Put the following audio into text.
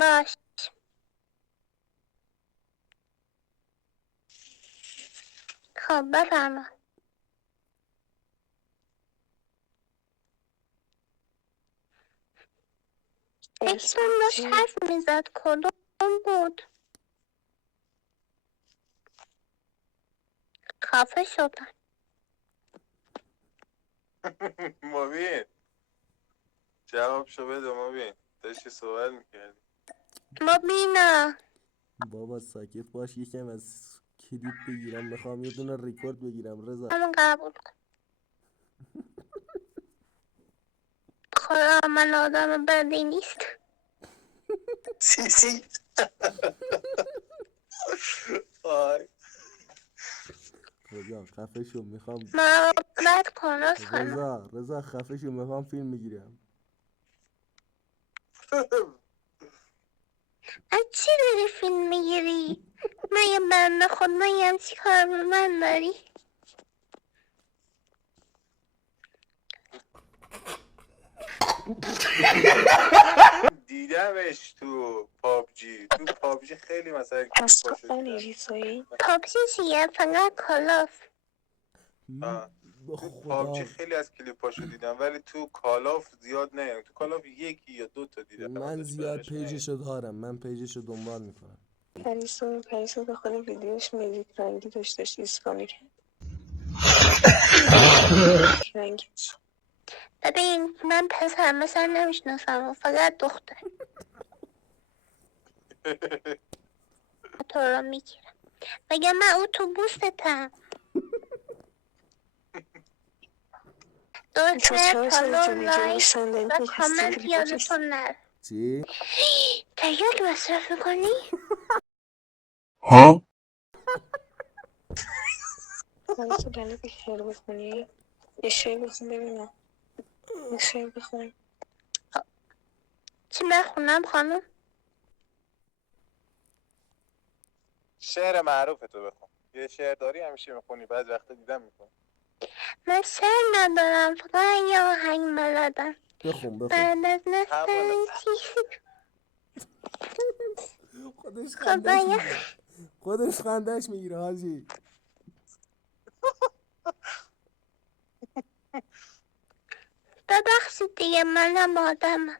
باش. خب بفرما. یکیتون داشت حرف میزد، کدوم بود؟ خفه شدن. مبین جواب شو بده مبین، داشتی صحبت میکردی. مبینا بابا ساکت باش، یکم از کلیپ بگیرم، میخوام یه دونه ریکورد بگیرم رضا. همون قبول کن. خدا من آدم بدی نیست. سی آی رضا خفه شو، میخوام مراقبت کن لطفا. رضا خفه شو، میخوام فیلم میگیرم. از چی داری فیلم میگیری؟ من یه بنده خود نگم چی کار به من داری؟ دیدمش تو پابجی خیلی مثلا کلیپاشو دیدم. پابجی چیه؟ فقط کالاف. به تو خدا پابجی خیلی از کلیپاشو دیدم ولی تو کالاف زیاد نیدم. تو کالاف یکی یا دو تا دیدم. من زیاد پیجشو دارم، من پیجشو دنبال میکنم. پریسا داخل ویدیوش مژیک رنگی داشتش ایسکانی کرد. رنگی ببین من پسر مثلا نمیشناسم، فقط دختر. تو رو میگیرم. مگه من اتوبوستم. درسته فالو لایک و کامنت یادتون نره. چی؟ تریاک مصرف میکنی؟ ها؟ پریسا بله بیشتر بخونی؟ یه شعر بخون ببینم. یه شعر بخون. چی بخونم خانم؟ شعر معروف تو بخون. یه شعر داری همیشه میخونی، بعضی وقتا دیدم میخونی. من شعر ندارم، فقط یه آهنگ بلدم. بخون بعد از نستن خودش خدایا خندش میگیره حاجی. ببخشید دیگه منم آدمم.